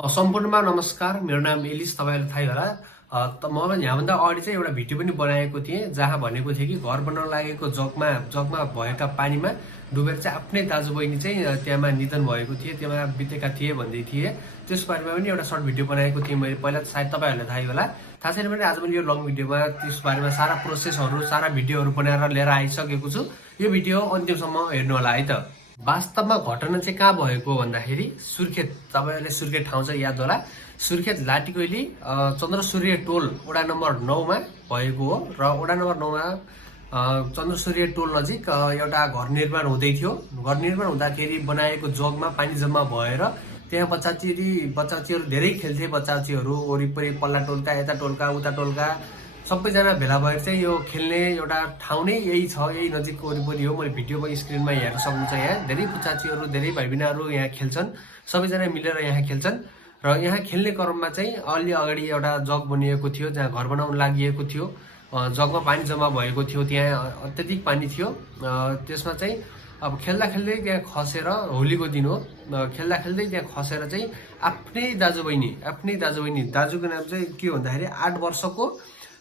सम्पूर्णमा नमस्कार। मेरो नाम एलिस, तपाईहरुलाई थाहै होला। म यहाँभन्दा अगाडि चाहिँ एउटा भिडियो पनि बनाएको थिएँ जहाँ भनेको थिएँ कि घर बनाउन लागेको जगमा भएका पानीमा डुबेर चाहिँ आफ्नै दाजुबहिनी चाहिँ त्यहाँमा निधन भएको थिए, त्यहाँ बितेका थिए भन्दै थिए। त्यस बारेमा पनि एउटा सर्ट भिडियो बनाएको थिएँ मैले पहिला, सायद तपाईहरुलाई थाहै होला। थाहा छैन भने आज पनि यो लङ भिडियोमा त्यस बारेमा सारा प्रोसेसहरु, सारा भिडियोहरु बनाएर लिएर आइसकेको छु। यो भिडियो अन्तिमसम्म हेर्नु होला है त। वास्तवमा घटना चाहिँ कहाँ भएको भन्दाखेरि सुर्खेत, तपाईहरुले सुर्खेत ठाउँ चाहिँ याद होला। सुर्खेत लाटीकोइली चन्द्रसूर्य टोल वडा नम्बर 9 मा भएको हो र वडा नम्बर 9 मा चन्द्रसूर्य टोल नजिक एउटा घर निर्माण हुँदै थियो। घर निर्माण हुँदाखेरि बनाएको जगमा पानी जम्मा भएर त्यहाँ बच्चाचीहरु धेरै खेल्थे। बच्चाचीहरु वरिपरि पल्ला टोलका, यता टोलका, उता टोलका सबैजना भेला भएर चाहिँ यो खेल्ने एउटा ठाउँ नै यही छ, यही नजिकको वरिपरि हो। मैले भिडियोको स्क्रिनमा हेर्न सक्नुहुन्छ। यहाँ धेरै बच्चाचीहरु, धेरै भाइबहिनीहरु यहाँ खेल्छन्, सबैजना मिलेर यहाँ खेल्छन्। र यहाँ खेल्ने क्रममा चाहिँ अलि अगाडि एउटा जग बनिएको थियो जहाँ घर बनाउन लागि थियो। जगमा पानी जम्मा भएको थियो, त्यहाँ अत्यधिक पानी थियो। त्यसमा चाहिँ अब खेल्दा खेल्दै त्यहाँ खसेर, होलीको दिन हो, खेल्दा खेल्दै त्यहाँ खसेर चाहिँ आफ्नै दाजुबहिनी, दाजुको नाम चाहिँ के भन्दाखेरि 8 वर्षको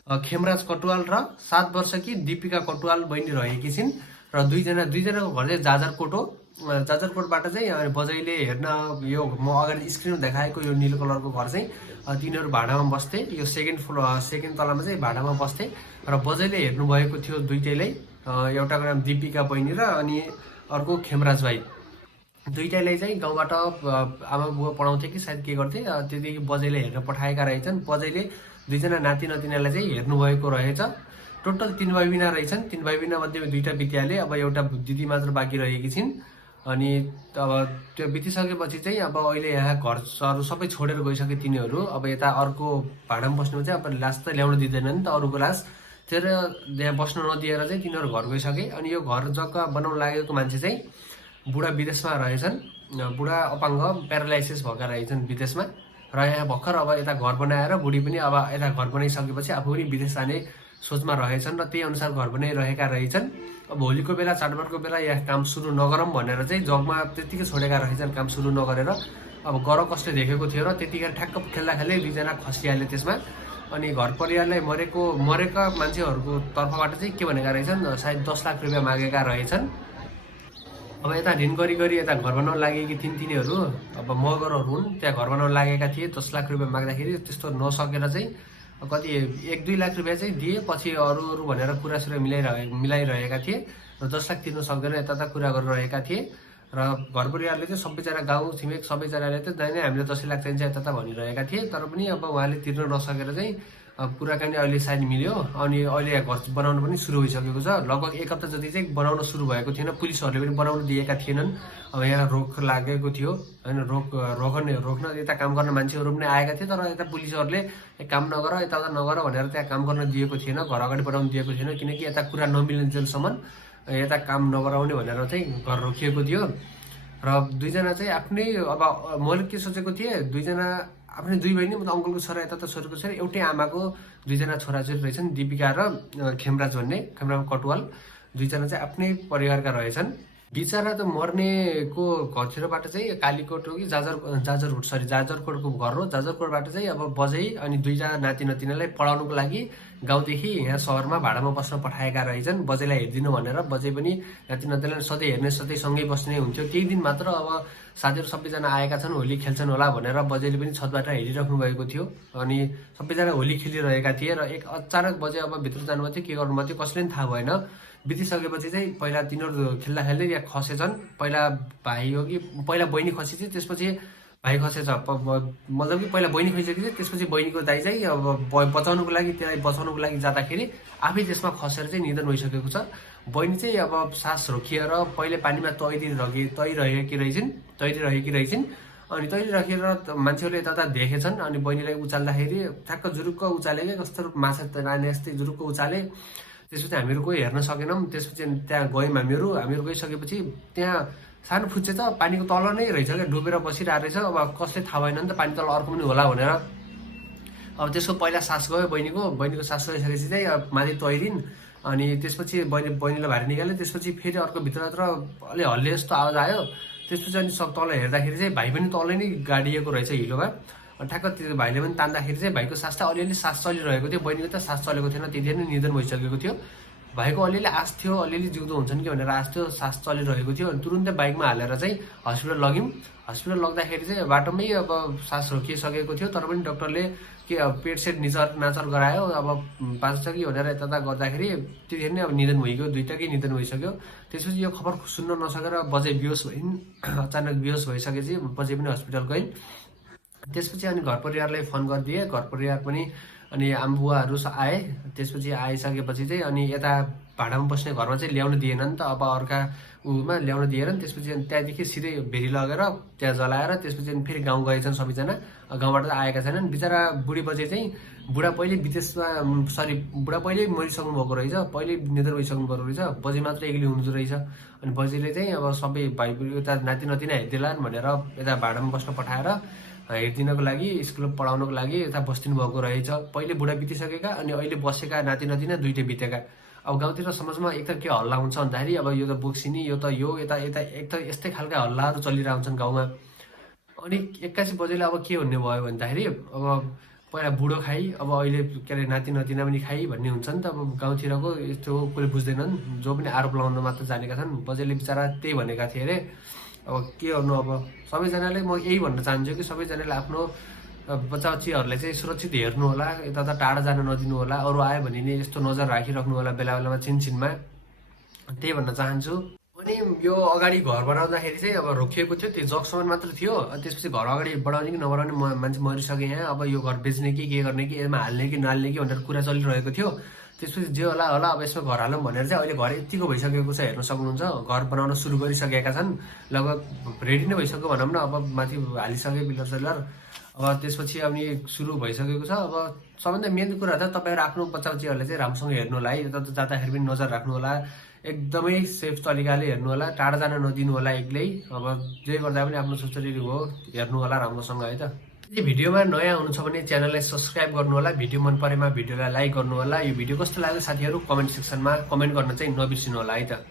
खेमराज कटुवाल र 7 वर्षकी दीपिका कटुवाल बहिनी रहेकी छिन्। र दुईजनाको घर चाहिँ जाजरकोट हो। जाजरकोटबाट चाहिँ बजैले हेर्न, यो म अगाडि स्क्रिनमा देखाएको यो नीलो कलरको घर चाहिँ तिनीहरू भाडामा बस्थे। यो सेकेन्ड तलामा चाहिँ भाडामा बस्थे र बजैले हेर्नु भएको थियो दुईटैलाई। एउटाको नाम दीपिका बहिनी र अनि अर्को खेमराज भाइ। दुईटैलाई चाहिँ गाउँबाट आमा बुवा पढाउँथे कि सायद के गर्थे, त्यतिकै बजैले हेर्न पठाएका रहेछन्। बजैले दुईजना नाति नातिनालाई चाहिँ हेर्नु भएको रहेछ। टोटल 3 भाइबिना रहेछन्। 3 भाइबिना मध्ये 2टा बितिहाले, अब एउटा दिदी मात्र बाँकी रहेकी छिन्। अनि अब त्यो बितिसकेपछि चाहिँ अब अहिले यहाँ घरहरू सबै छोडेर गइसके तिनीहरू। अब यता अर्को भाडामा बस्नु चाहिँ अब लास त ल्याउन दिँदैनन् नि त, अरूको लास त्यही यहाँ बस्न नदिएर चाहिँ तिनीहरू घर गइसके। अनि यो घर जग्गा बनाउन लागेको मान्छे चाहिँ बुढा विदेशमा रहेछन्। बुढा अपाङ्ग, प्यारालाइसिस भएका रहेछन् विदेशमा। र यहाँ भर्खर अब यता घर बनाएर बुढी पनि अब यता घर बनाइसकेपछि आफू पनि विदेश जाने सोचमा रहेछन् र त्यही अनुसार घर बनाइरहेका रहेछन्। अब होलीको बेला, चाडबाडको बेला यहाँ काम सुरु नगरौँ भनेर चाहिँ जगमा त्यतिकै छोडेका रहेछन्, काम सुरु नगरेर। अब गर कष्ट देखेको थियो र त्यतिखेर ठ्याक्क खेल्दा खेल्दै दुईजना खसिहाले त्यसमा। अनि घर परिवारलाई मरेका मान्छेहरूको तर्फबाट चाहिँ के भनेका रहेछन्, सायद 10 लाख रुपियाँ मागेका रहेछन्। अब यता ऋण गरी यता घर बनाउन लागेकी थिइन् तिनीहरू। अब मगरहरू हुन्, त्यहाँ घर बनाउन लागेका थिए। 10 लाख रुपियाँ माग्दाखेरि त्यस्तो नसकेर चाहिँ कति 1-2 लाख रुपियाँ चाहिँ दिए। पछि अरू भनेर कुरासुरा मिलाइरहेका थिए र 10 लाख तिर्न सक्दैन यता कुरा गरिरहेका थिए। र घर परिवारले चाहिँ सबैजना, गाउँ छिमेक सबैजनाले त नै हामीले 10 लाख चाहिन्छ यता भनिरहेका थिए। तर पनि अब उहाँले तिर्न नसकेर चाहिँ कुराकानी अहिले सायद मिल्यो। अनि अहिले घर बनाउन पनि सुरु भइसकेको छ। लगभग 1 हप्ता जति चाहिँ बनाउन सुरु भएको थिएन। पुलिसहरूले पनि बनाउन दिएका थिएनन्। अब यहाँ रोक लागेको थियो हैन, रोक्न यता काम गर्न मान्छेहरू पनि आएका थिए। तर यता पुलिसहरूले काम नगर, यता नगर भनेर त्यहाँ काम गर्न दिएको थिएन, घर अगाडि बढाउन दिएको थिएन। किनकि यता कुरा नमिल्नेजेलसम्म यता काम नगराउने भनेर चाहिँ घर रोकिएको थियो। र दुईजना चाहिँ आफ्नै, अब मैले के सोचेको थिएँ, दुईजना आफ्नै 2 बहिनी, मतलब अङ्कलको छोरा यता छोरीको छोरा, एउटै आमाको 2जना छोराछोरी रहेछन्, दीपिका र खेमराज कटुवाल। दुईजना चाहिँ आफ्नै परिवारका रहेछन्। बिचरा त मर्नेको घरतिरबाट चाहिँ कालीकोट हो कि जाजरकोटको घर हो। जाजरकोटबाट चाहिँ अब बजै अनि 2जना नाति नातिनालाई पढाउनुको लागि गाउँदेखि यहाँ सहरमा भाडामा बस्न पठाएका रहेछन्। बजैलाई हेरिदिनु भनेर। बजै पनि नाति नातिनालाई सधैँ हेर्ने, सधैँ सँगै बस्ने हुन्थ्यो। केही दिन मात्र अब साथीहरू सबैजना आएका छन्, होली खेल्छन् होला भनेर बजैले पनि छतबाट हेरिराख्नु भएको थियो। अनि सबैजना होली खेलिरहेका थिए र एक अचानक बजै अब भित्र जानुभएको थियो, के गर्नुभएको थियो कसैले पनि थाहा भएन। बितिसकेपछि चाहिँ पहिला तिनीहरू खेल्दा खेल्दै यहाँ खसेछन्। पहिला भाइ हो कि पहिला बहिनी खसेछ, त्यसपछि भाइ खसेछ। मतलब कि पहिला बहिनी खसिसकेपछि त्यसपछि बहिनीको दाइ चाहिँ अब बचाउनुको लागि, त्यसलाई बचाउनुको लागि जाँदाखेरि आफै त्यसमा खसेर चाहिँ निधन भइसकेको छ। बहिनी चाहिँ अब सास रोकिएर पहिले पानीमा तैरिरहेकी रहेछिन्। अनि तैरिराखेर मान्छेहरूले यता देखेछन्। अनि बहिनीलाई उचाल्दाखेरि ठ्याक्क जुरुक्क उचाले, कस्तो माछा नानी जस्तै जुरुक्क उचाले। त्यसपछि हामीहरू कोही हेर्न सकेनौँ। त्यसपछि त्यहाँ गयौँ हामीहरू गइसकेपछि त्यहाँ सानो फुच्चे त पानीको तल नै रहेछ क्या, डुबेर बसिरहेको रहेछ। अब कसले थाहा भएन नि त, पानी तल अर्को पनि होला भनेर। अब त्यसको पहिला सास गयो बहिनीको सास गइसकेपछि चाहिँ माथि तैरिन्। अनि त्यसपछि बहिनीलाई भारी निकाल्यो। त्यसपछि फेरि अर्को भित्रभित्र अलि हल्ले जस्तो आवाज आयो। त्यसपछि अनि सब तल हेर्दाखेरि चाहिँ भाइ पनि तलै नै गाडिएको रहेछ हिलोमा। ठ्याक्क त्यो भाइले पनि तान्दाखेरि चाहिँ भाइको सास त अलिअलि सास चलिरहेको थियो, बहिनीको त सास चलेको थिएन, त्यतिखेर नै निधन भइसकेको थियो। भाइको अलिअलि आश थियो, अलिअलि जिउँदो हुन्छन् कि भनेर आश थियो, सास चलिरहेको थियो। अनि तुरुन्तै बाइकमा हालेर चाहिँ हस्पिटल लग्यौँ। हस्पिटल लग्दाखेरि चाहिँ बाटोमै अब सास रोकिसकेको थियो, तर पनि डक्टरले के अब पेट सेट नाचर गरायो, अब बाँच्छ कि भनेर यता गर्दाखेरि त्यतिखेर नै अब निधन भइगयो, दुईटाकै निधन भइसक्यो। त्यसपछि यो खबर सुन्न नसकेर बजे बेहोस भइन्, अचानक बेहोस भइसकेपछि बजे पनि हस्पिटल गइन्। त्यसपछि अनि घर परिवारलाई फोन गरिदिए, घर परिवार पनि अनि आमा बुवाहरू आए। त्यसपछि आइसकेपछि चाहिँ अनि यता भाडामा बस्ने घरमा चाहिँ ल्याउन दिएन नि त, अब अर्का उमा ल्याउन दिएन। त्यसपछि अनि त्यहाँदेखि सिधै भेरी लगेर त्यहाँ जलाएर त्यसपछि अनि फेरि गाउँ गएछन् सबैजना, गाउँबाट आएका छैनन्। बिचरा बुढी बजे चाहिँ बुढा पहिले विदेशमा बुढा पहिले मरिसक्नु भएको रहेछ, पहिले निधन भइसक्नु भएको रहेछ, बजे मात्र एक्लै हुनुहुँदो रहेछ। अनि बजेले चाहिँ अब सबै भाइ उता नाति नतिना हेरिदिलान् भनेर यता भाडामा बस्न पठाएर हेरिदिनको लागि, स्कुल पढाउनको लागि यता बस्दिनु भएको रहेछ। पहिले बुढा बितिसकेका अनि अहिले बसेका नाति नतिना दुइटै बितेका। अब गाउँतिर समाजमा एक त के हल्ला हुन्छ भन्दाखेरि अब यो त बोक्सिनी, यो त यो यता यता एक त यस्तै खालका हल्लाहरू चलिरहेको हुन्छन् गाउँमा। अनि 81 बजेले अब के हुने भयो भन्दाखेरि अब पहिला बुढो खाइ, अब अहिले के अरे नाति नतिना पनि खाइ भन्ने हुन्छ नि त। अब गाउँतिरको यस्तो कसले बुझ्दैनन्, जो पनि आरोप लगाउन मात्र जानेका छन्। बजेले बिचरा त्यही भनेका थिए अरे। अब के गर्नु, अब सबैजनाले म यही भन्न चाहन्छु कि सबैजनाले आफ्नो बच्चा बच्चीहरूलाई चाहिँ सुरक्षित हेर्नु होला, यता टाढा जान नदिनु होला, अरू आयो भने नि यस्तो नजर राखिराख्नु होला बेला बेलामा छिनछिनमा, त्यही भन्न चाहन्छु। अनि यो अगाडि घर बनाउँदाखेरि चाहिँ अब रोकिएको थियो, त्यो जगसम्म मात्र थियो। त्यसपछि घर अगाडि बढाउने कि नबढाउने मान्छे मरिसके यहाँ, अब यो घर बेच्ने कि के गर्ने कि यसमा हाल्ने कि नहाल्ने कि भनेर कुरा चलिरहेको थियो। त्यसपछि जे होला अब यसमा घर हालौँ भनेर चाहिँ अहिले घर यतिको भइसकेको छ, हेर्न सक्नुहुन्छ। घर बनाउन सुरु गरिसकेका छन्, लगभग रेडी नै भइसक्यो भनौँ न। अब माथि हालिसके पिलर सिलर, अब त्यसपछि अनि सुरु भइसकेको छ। अब सबभन्दा मेन कुरा त तपाईँहरू आफ्नो बच्चा बच्चीहरूलाई चाहिँ राम्रोसँग हेर्नु होला है, यता जाँदाखेरि पनि नजर राख्नु होला, एकदमै सेफ तरिकाले हेर्नु होला, टाढा जान नदिनु होला एक्लै। अब जे गर्दा पनि आफ्नो सुरक्षित हो हेर्नु होला राम्रोसँग है त। यदि भिडियोमा नयाँ हुनुहुन्छ भने च्यानललाई सब्सक्राइब गर्नु होला, भिडियो मन परेमा भिडियोलाई लाइक गर्नु होला। यो भिडियो कस्तो लाग्यो साथीहरू कमेन्ट सेक्सनमा कमेन्ट गर्न चाहिँ नबिर्सिनु होला है त।